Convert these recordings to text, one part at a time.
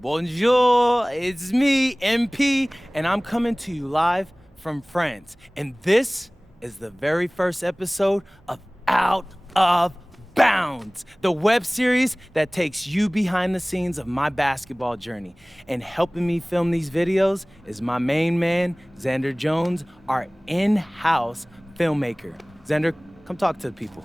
Bonjour, it's me, MP, and I'm coming to you live from France. And this is the very first episode of Out of Bounds, the web series that takes you behind the scenes of my basketball journey. And helping me film these videos is my main man, Xander Jones, our in-house filmmaker. Xander, come talk to the people.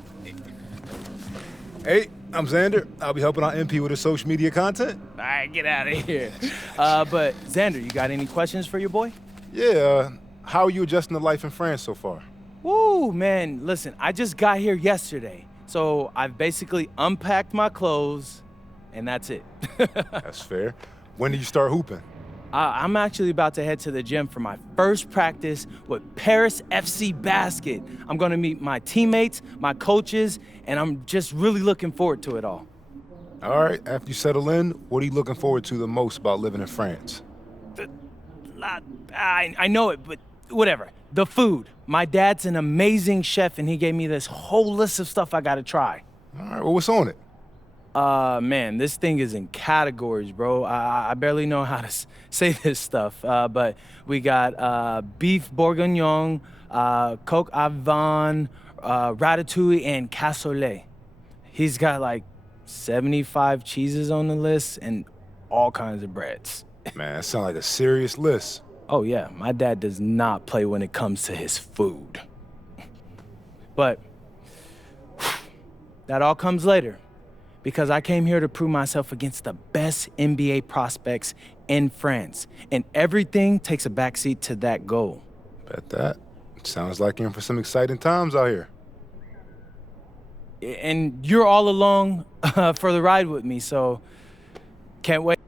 Hey, I'm Xander. I'll be helping out MP with his social media content. All right, get out of here. But Xander, you got any questions for your boy? Yeah, how are you adjusting to life in France so far? Woo, man, listen, I just got here yesterday. So I've basically unpacked my clothes, and that's it. That's fair. When did you start hooping? I'm actually about to head to the gym for my first practice with Paris FC Basket. I'm gonna meet my teammates, my coaches, and I'm just really looking forward to it all. All right, after you settle in, what are you looking forward to the most about living in France? I know it, but whatever. The food. My dad's an amazing chef, and he gave me this whole list of stuff I gotta try. All right, well, what's on it? Man, this thing is in categories, bro. I barely know how to say this stuff, but we got beef bourguignon, coq au vin, ratatouille, and cassoulet. He's got like 75 cheeses on the list and all kinds of breads. Man, that sounds like a serious list. Oh yeah, my dad does not play when it comes to his food. But that all comes later, because I came here to prove myself against the best NBA prospects in France, and everything takes a backseat to that goal. Bet that. Sounds like you're in for some exciting times out here. And you're all along for the ride with me, so can't wait.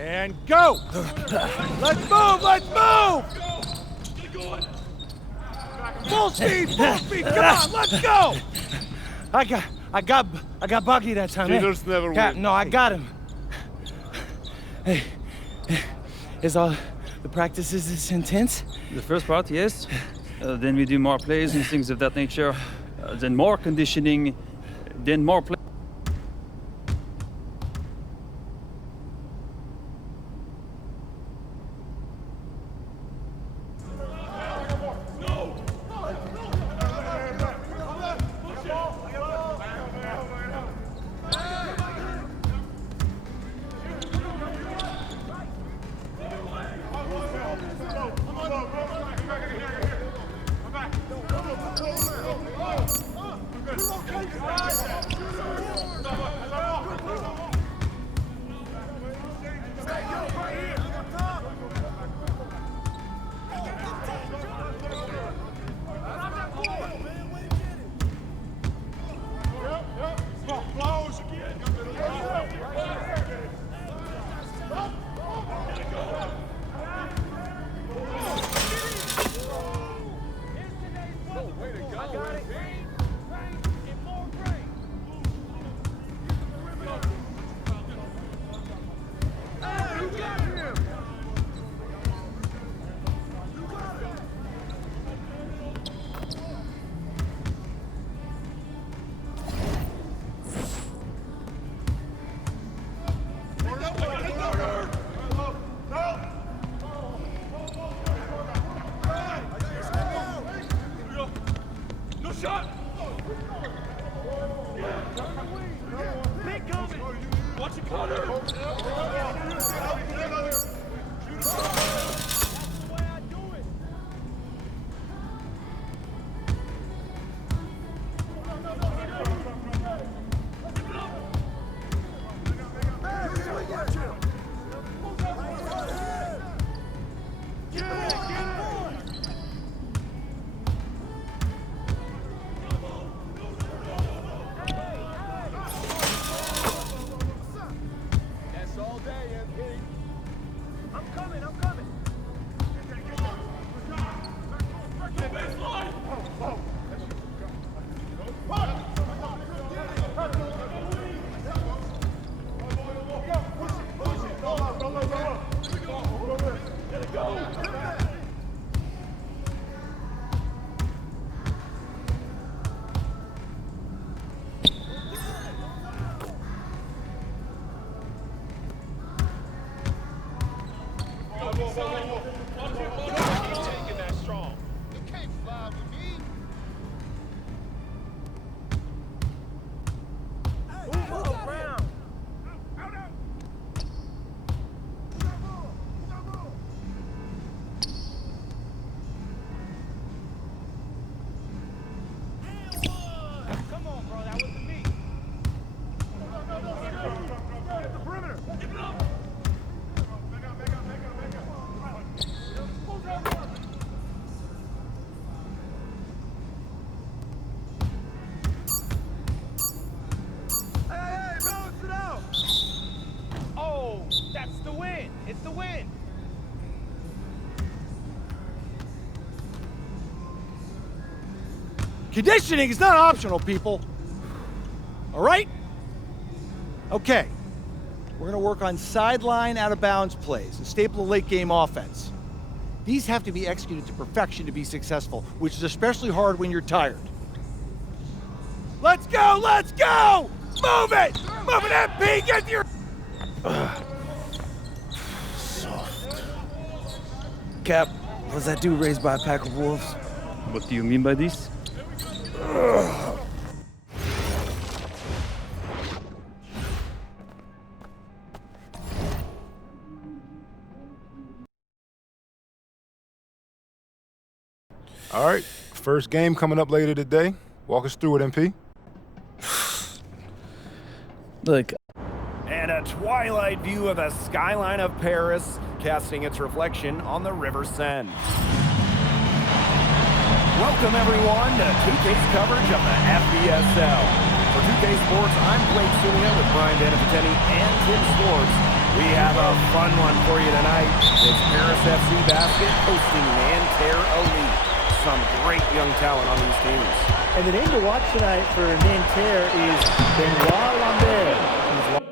And go! Let's move! Let's move! Full speed! Full speed! Come on! Let's go! I got Bucky that time. Cheaters never win. No, I got him. Hey, is all the practices this intense? The first part, yes. Then we do more plays and things of that nature. Then more conditioning. Then more play. win. Conditioning is not optional, people. All right? Okay. We're going to work on sideline out-of-bounds plays and staple the late-game offense. These have to be executed to perfection to be successful, which is especially hard when you're tired. Let's go! Let's go! Move it! Move it, MP! Get your... Soft. Cap, was that dude raised by a pack of wolves? What do you mean by this? All right, first game coming up later today. Walk us through it, MP. Look. And a twilight view of the skyline of Paris, casting its reflection on the River Seine. Welcome everyone to 2K's coverage of the FBSL. For 2K Sports, I'm Blake Sunia with Brian Danapateni and Tim Swartz. We have a fun one for you tonight. It's Paris FC Basket hosting Nanterre Elite. Some great young talent on these teams. And the name to watch tonight for Nanterre is Benoit Lambert. He's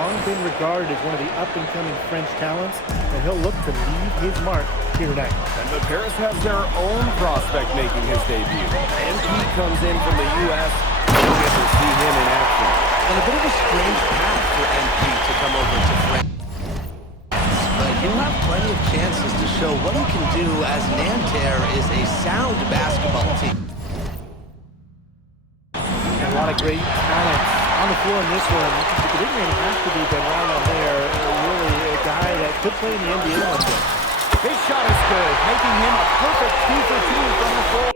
long been regarded as one of the up-and-coming French talents, and he'll look to leave his mark here tonight. And the Paris has their own prospect making his debut. MP comes in from the U.S. We'll get to see him in action. And a bit of a strange path for MP to come over to France. But he'll have plenty of chances to show what he can do, as Nanterre is a sound basketball team. And a lot of great talent on the floor in this one. It didn't even have to be Benoit Lambert, really a guy that could play in the NBA one day. His shot is good, making him a perfect 2 for 2 from the floor.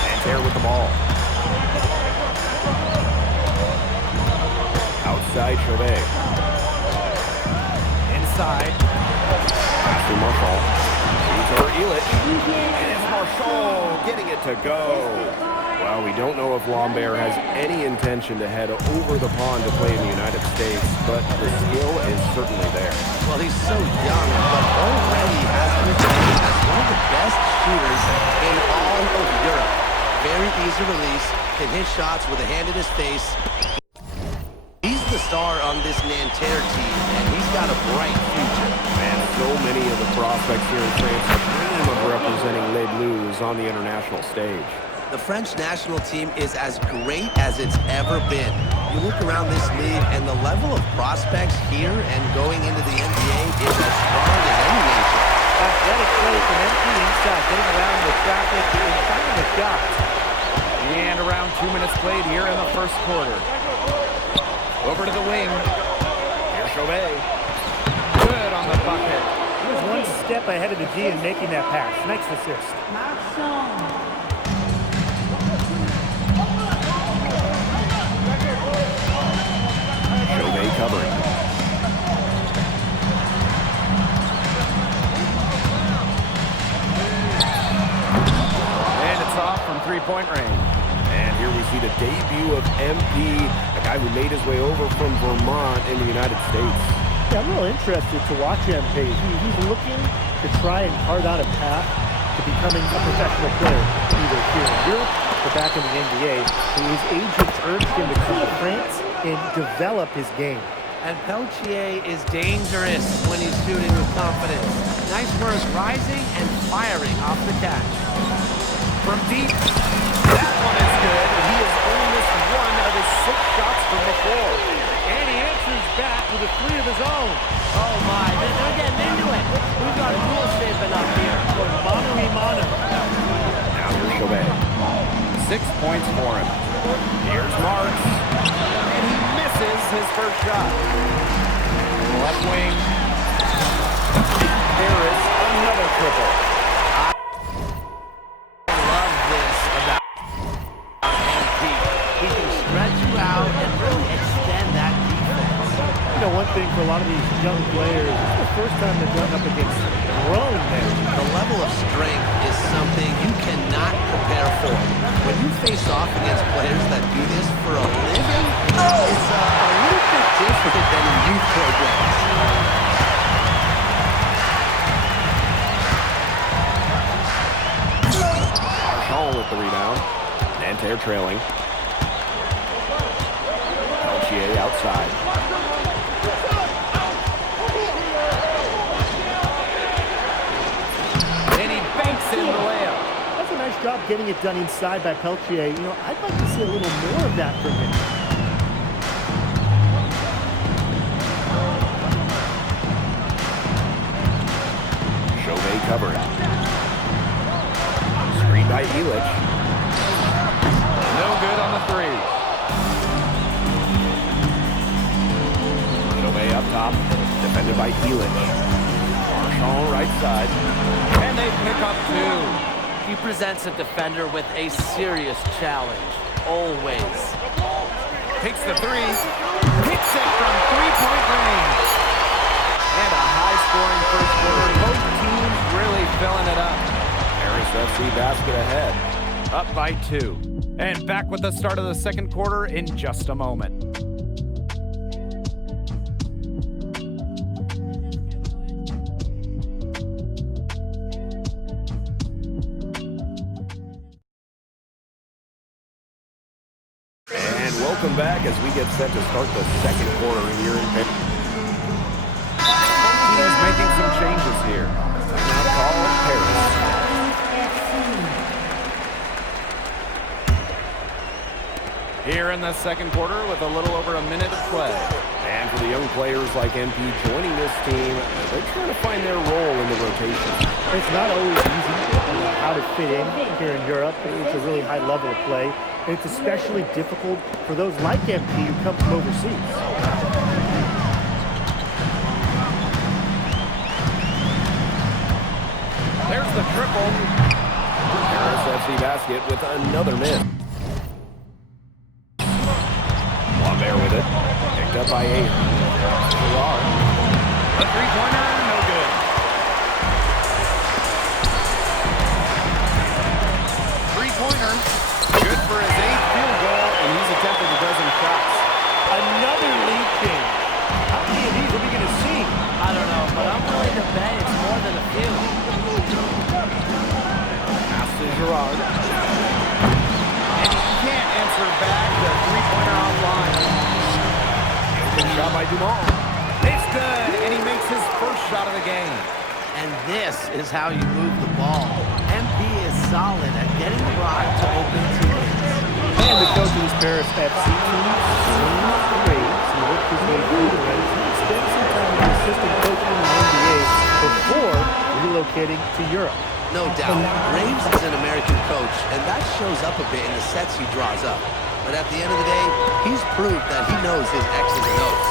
Nanterre with the ball. Outside Chauvet. Inside. Pass to Marshall. He's over Elitch. And it's Marshall getting it to go. Well, we don't know if Lambert has any intention to head over the pond to play in the United States, but the skill is certainly there. Well, he's so young, but already has reputation as one of the best shooters in all of Europe. Very easy release, can hit shots with a hand in his face. He's the star on this Nanterre team, and he's got a bright future. And so many of the prospects here in France dream of representing Les Bleus on the international stage. The French national team is as great as it's ever been. You look around this league, and the level of prospects here and going into the NBA is as strong as any nation. Athletic play from MP inside, getting around the traffic and finding the shots. And around 2 minutes played here in the first quarter. Over to the wing. Here's Chauvet. Good on the bucket. He was one step ahead of the D in making that pass. Nice assist. Chauvet covering. And it's off from three-point range. And here we see the debut of MP, a guy who made his way over from Vermont in the United States. Yeah, I'm real interested to watch MP. He's looking to try and carve out a path to becoming a professional player, either here in Europe or back in the NBA. His agents urged him to come to France and develop his game. And Peltier is dangerous when he's shooting with confidence. Nice work rising and firing off the catch. From deep, that one is good. He has only missed one of his 6 shots from the floor. And he answers back with a 3 of his own. Oh my, they're getting into it. We've got a duel shaping up here. Mano a mano. Now here's Chauvet. 6 points for him. Here's Marks. And he misses his first shot. Left wing. There is another triple. I love this about MP. He can stretch you out and really extend that defense. You know, one thing for a lot of these young players, it's the first time they've gone up against grown men. The level of strength is something you cannot prepare for. When you face off against players that do this for a living, it's a little bit different than in youth programs. Marshall with the rebound. Nanterre trailing. Peltier outside. And he banks in the layup. That's a nice job getting it done inside by Peltier. You know, I'd like to see a little more of that from him. Chauvet covering. Screen by Elich. No good on the three. Chauvet up top. Defended by Elich. Marshall right side. And they pick up two. He presents a defender with a serious challenge, always. Takes the three. Hits it from three-point range. And a high-scoring first quarter. Both teams really filling it up. Harris FC basket ahead. Up by 2. And back with the start of the second quarter in just a moment. And welcome back as we get set to start the second quarter here in Pitt. Teams making some changes here. Now call Paris. Here in the second quarter with a little over a minute of play. And for the young players like MP joining this team, they're trying to find their role in the rotation. It's not always easy how to fit in here in Europe. It's a really high level of play. And it's especially difficult for those like MP who come from overseas. There's the triple. Harris FC basket with another miss. Lambert with it. Picked up by 8. Gerard. A three-pointer, no good. Three-pointer, good for his 8th field goal, and he's attempted a dozen shots. Another lead change. How many of these are we going to see? I don't know, but I'm willing to bet it's more than a few. Pass to Gerard. And he can't answer back the three-pointer offline. Good shot by Dumont. It's good, and he makes his first shot of the game. And this is how you move the ball. MP is solid at getting the rock to open teammates. And the coach of this Paris FC team, he worked his way through the ranks. He spent some time as assistant coach in the NBA before relocating to Europe. No doubt, Graves is an American coach, and that shows up a bit in the sets he draws up. But at the end of the day, he's proved that he knows his X's and O's.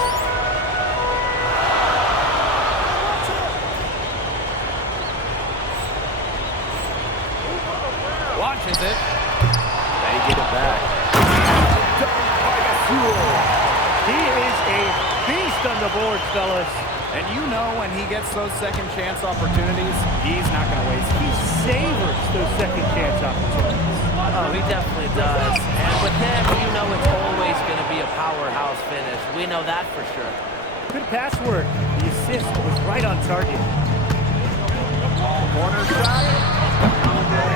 Watches it. They get it back. He is a beast on the boards, fellas. And you know when he gets those second chance opportunities, he's not going to waste them. He savors those second chance opportunities. Oh, he definitely does. And with him, you know it's always going to be a powerhouse finish. We know that for sure. Good pass work. The assist was right on target. Corner shot.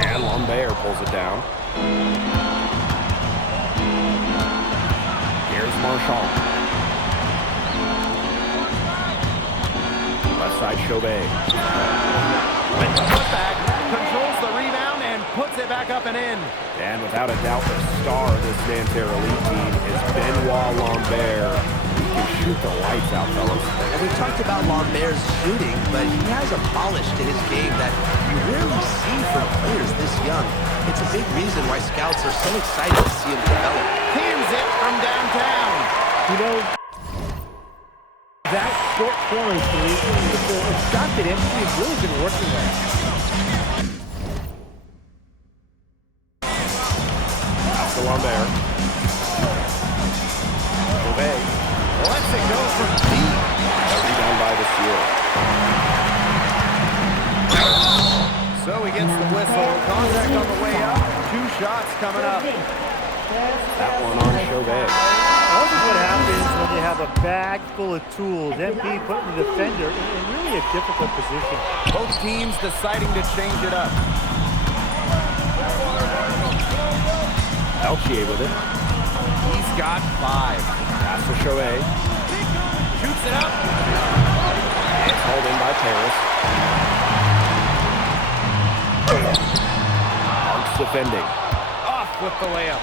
And Lambert pulls it down. Here's Marshall. Left side Chauvet. With the putback, controls the rebound and puts it back up and in. And without a doubt, the star of this Nanterre elite team is Benoit Lambert. He can shoot the lights out, fellas. And we talked about Lambert's shooting, but he has a polish to his game that you rarely see from players this young. It's a big reason why scouts are so excited to see him develop. Pins it from downtown. You know, that short corner three is a shot that MP has really been working on. Out to Lambert. Chauvet. Lets it go from deep. A rebound by the Seal. So he gets the whistle. Contact on the way up. 2 shots coming up. That one on Chauvet. This is what happens when you have a bag full of tools. MP putting the defender in really a difficult position. Both teams deciding to change it up. Peltier with it. He's got 5. Pass to Chauvet. Shoots it up. It's hauled in by Paris. Marks defending. Off with the layup.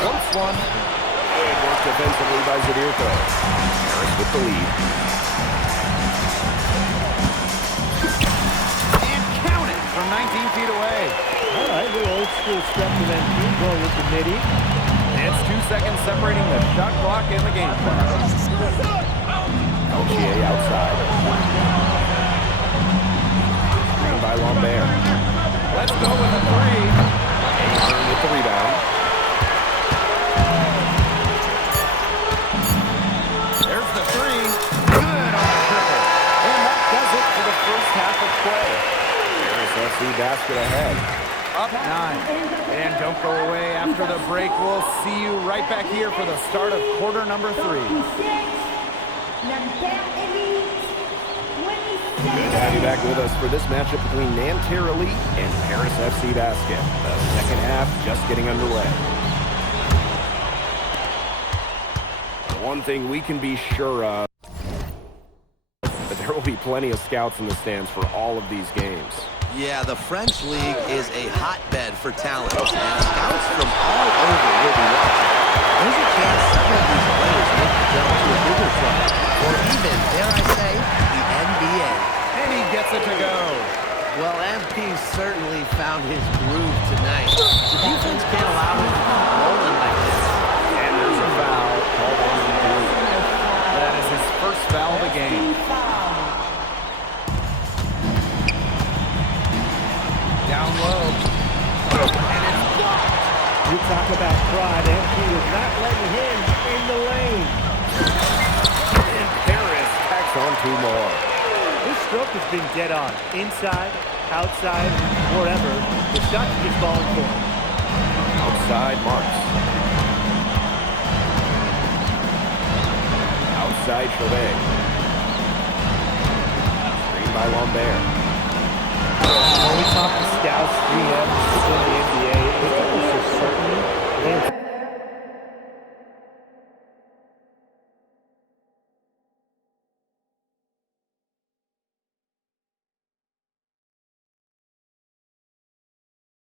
Close one. Good work defensively by Zadirko. Paris with the lead. And count it from 19 feet away. All right, little old school step to MP going with the midi. It's 2 seconds separating the shot clock and the game clock. Peltier outside. Screen by Lambert. Let's go with a 3. Ahern with the rebound. There's the 3. Good on the triple. And that does it for the first half of play. Paris FC basket ahead. Up 9. And don't go away after the break. We'll see you right back here for the start of quarter number 3. Good to have you back with us for this matchup between Nanterre Elite and Paris FC Basket. The second half just getting underway. One thing we can be sure of, that there will be plenty of scouts in the stands for all of these games. Yeah, the French league is a hotbed for talent, and scouts from all over will be watching. There's a chance some of these players make the jump to a bigger club, or even, dare I say, the NBA. And he gets it to go. Well, MP certainly found his groove tonight. The defense can't allow him to keep rolling like this. And there's a foul called on the That is his first foul of the game. Down low. And it's blocked. You talk about pride. MP was not letting him in the lane. And Paris tacks on 2 more. His stroke has been dead on. Inside, outside, wherever. The shot's just falling for him. Outside Marks. Outside Chauvet. Screen by Lambert. When we talk to scouts, GMs in the NBA, it's almost a certain thing.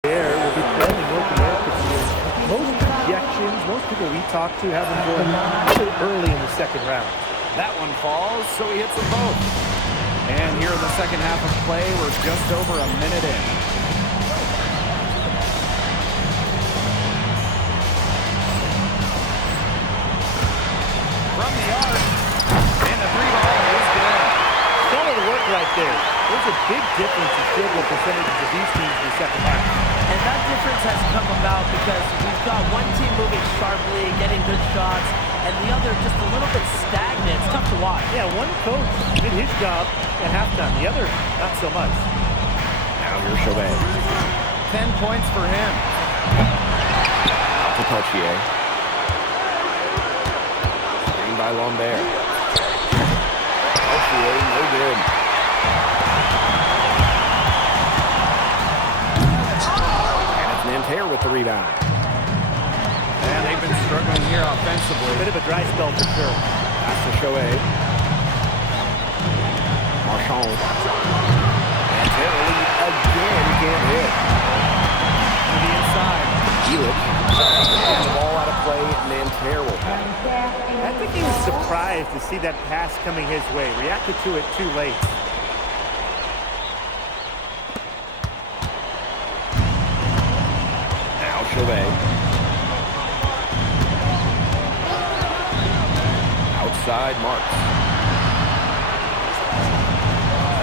There will be playing in North America team. Most projections, most people we talk to have them going really early in the second round. That one falls, so he hits them both. And here in the second half of play, we're just over a minute in. From the arc, and the 3-ball is good. Solid work right there. There's a big difference in field goal percentages of these teams in the second half. And that difference has come about because we've got one team moving sharply, getting good shots, and the other just a little bit stagnant. It's tough to watch. Yeah, one coach did his job at halftime. The other, not so much. Now here's Chauvet. 10 points for him. Out to Peltier. Screen by Lambert. Peltier, no good. And it's Nanterre with the rebound. And they've been struggling here offensively. A bit of a dry spell for sure. Pass to Chauvet. Marchand. Nanterre Elite again can't hit. To the inside. Elite. And the ball out of play. Nanterre will have it. I think he was surprised to see that pass coming his way. Reacted to it too late. Now Chauvet. Outside Marks.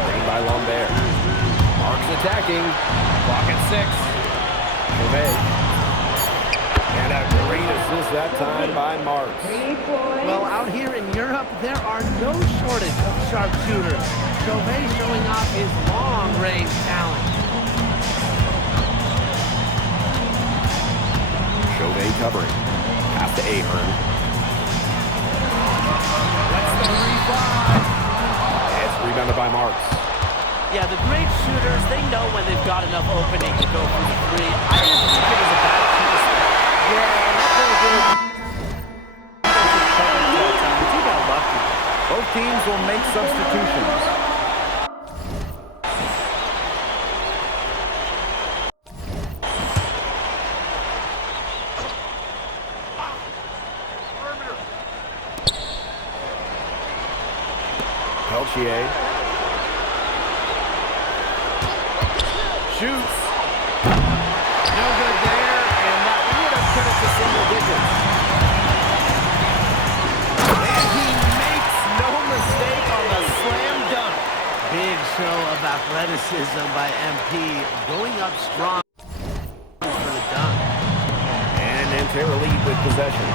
Screen by Lambert. Marks attacking. Clock at 6. Chauvet. And a great assist that time by Marks. Well, out here in Europe, there are no shortage of sharpshooters. Chauvet showing off his long-range talent. Chauvet covering. Pass to Ahern. Let's the 3-5. It's rebounded by Marks. Yeah, the great shooters, they know when they've got enough opening to go for the three. I didn't think it was a bad choice there. Yeah, not very good. He got lucky. Both teams will make substitutions. Peltier. Shoots. No good there, and that would have cut it to single digits. And he makes no mistake on the slam dunk. Big show of athleticism by MP, going up strong for the dunk. And Antero lead with possession.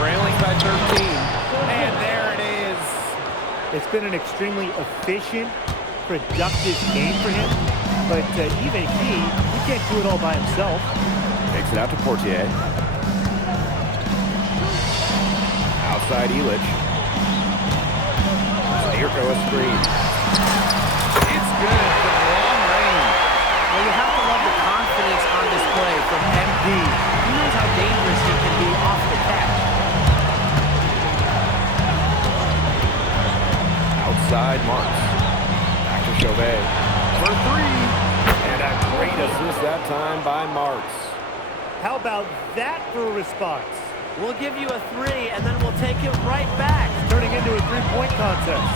Trailing by 13. And there it is. It's been an extremely efficient, productive game for him, but even he can't do it all by himself. Takes it out to Portier. Outside Illich. Zierko a screen. It's good from long range. Well, you have to love the confidence on display from MP. He knows how dangerous he can be off the catch. Outside Marks. Back to Chauvet. For three. And a great assist that time by Marks. How about that for a response? We'll give you a three, and then we'll take it right back. Turning into a three-point contest.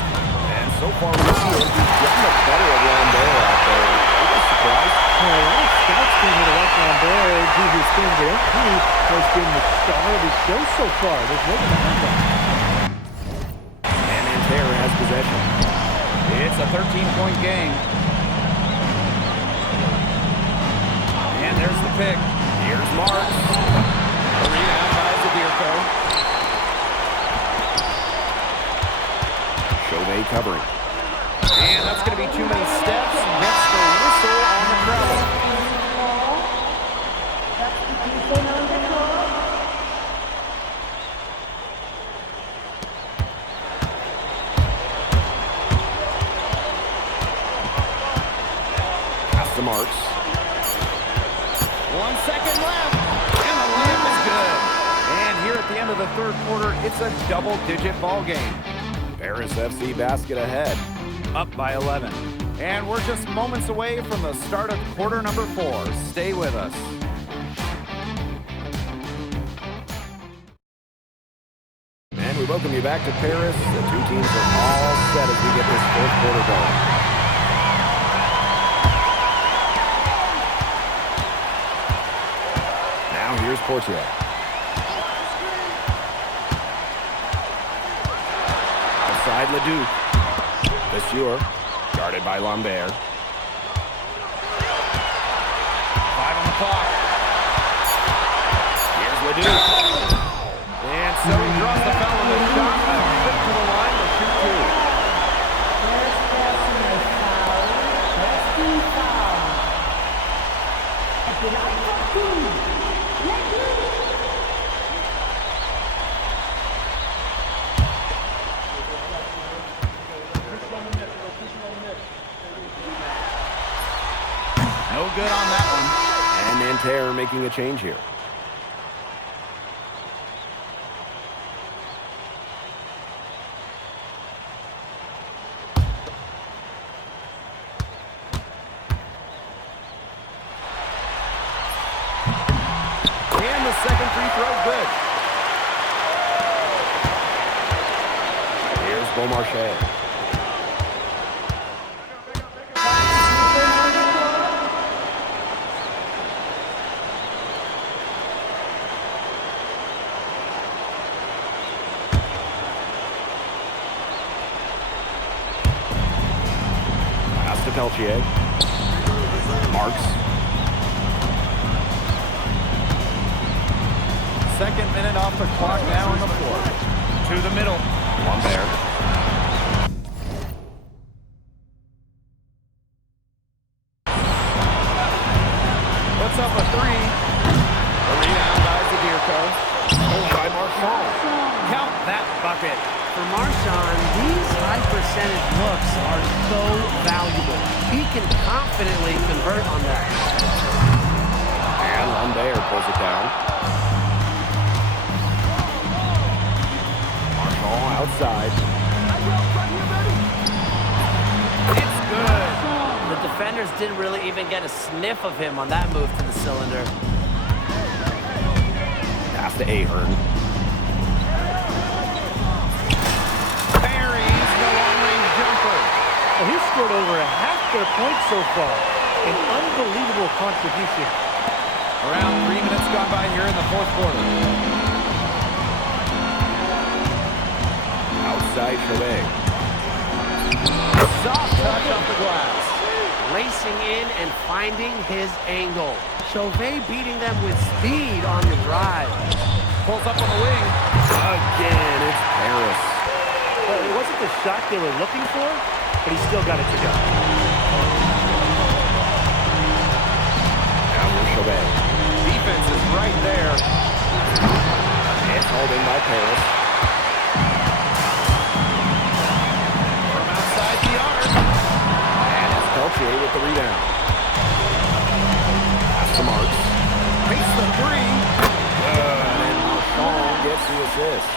And so far this year, he's getting the better of Lambert out there. It was surprised. A lot of scouts came here to watch Lambert do his thing, but MP has been the star of the show so far. There's no denying that. And Antero has possession. It's a 13-point game. And there's the pick. Here's Marks. A rebound by Zierko. Chauvet covering. And that's going to be too many steps. Gets the whistle on the travel. Pass to Marks. 1 second left. And the layup is good. And here at the end of the third quarter, it's a double-digit ball game. Paris FC basket ahead, up by 11. And we're just moments away from the start of quarter number 4. Stay with us. And we welcome you back to Paris. The two teams are all set as we get this fourth quarter going. Now here's Portier. Outside Leduc. Monsieur, guarded by Lambert. 5 on the clock. Here's Leduc. And so he draws the foul on the shot. Trip to the line to shoot two. No good on that one. And Antero making a change here. And the second free throw good. Here's Beaumarchais. Pass to Peltier. Marks. Second minute off the clock now on the floor. To the middle. Lambert. himself a three. The rebound by Zadirko. Oh, by Marchand. Count that bucket. For Marchand, these high percentage looks are so valuable. He can confidently convert on that. And Lambert pulls it down. Marchand outside. It's good. The defenders didn't really even get a sniff of him on that move to the cylinder. Pass to Ahern. Buries the long-range jumper. And he's scored over half their points so far. An unbelievable contribution. Around 3 minutes gone by here in the fourth quarter. Outside Chauvet. Soft touch off the glass. Racing in and finding his angle. Chauvet beating them with speed on the drive. Pulls up on the wing. Again, it's Paris. Well, it wasn't the shot they were looking for, but he still got it to go. Down to Chauvet. Defense is right there. It's hauled in by Paris. From outside the arc. And it's Peltier with the rebound. Pass to Marks. Makes the three. And Marchand gets the assist.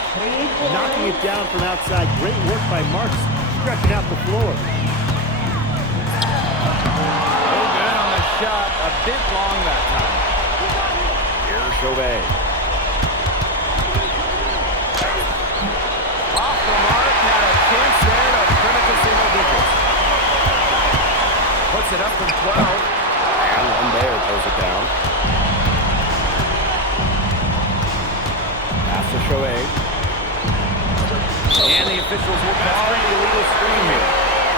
Knocking it down from outside. Great work by Marks, stretching out the floor. No good on the shot. A bit long that time. Here's Chauvet. Off the mark. Had a chance there to trim it to single digits. Puts it up from 12. And Lambert pulls it down. Pass to Chauvet. And the officials will call an illegal screen here.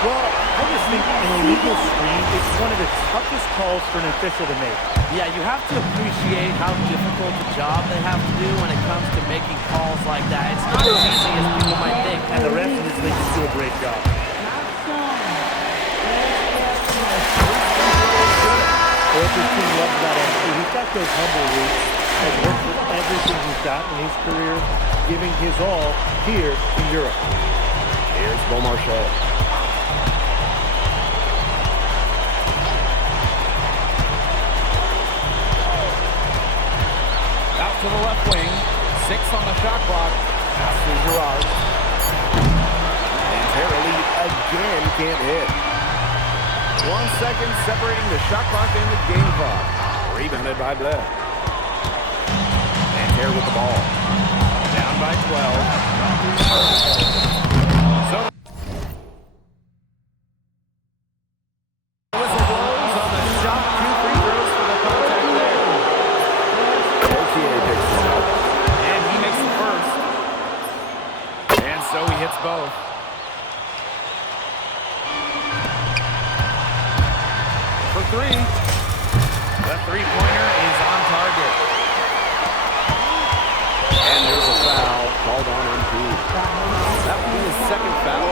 Well, I just think an illegal screen is one of the toughest calls for an official to make. Yeah, you have to appreciate how difficult a job they have to do when it comes to making calls like that. It's not as easy as people might think. And the refs in this league just do a great job. What this team loves about him, he's got those humble roots and works with everything he's got in his career, giving his all here in Europe. Here's Beaumarchais. Out to the left wing. 6 on the shot clock. Pass to Girard. And Terrelli again can't hit. 1 second separating the shot clock and the game clock. Rebounded by Bled. And Terre with the ball. Down by 12. So whistle blows on the shot. 2 free throws for the contact there. Peltier picks one up. And he makes the first. And so he hits both. For 3. The three-pointer is on target. And there's a foul called on MP. That will be his second foul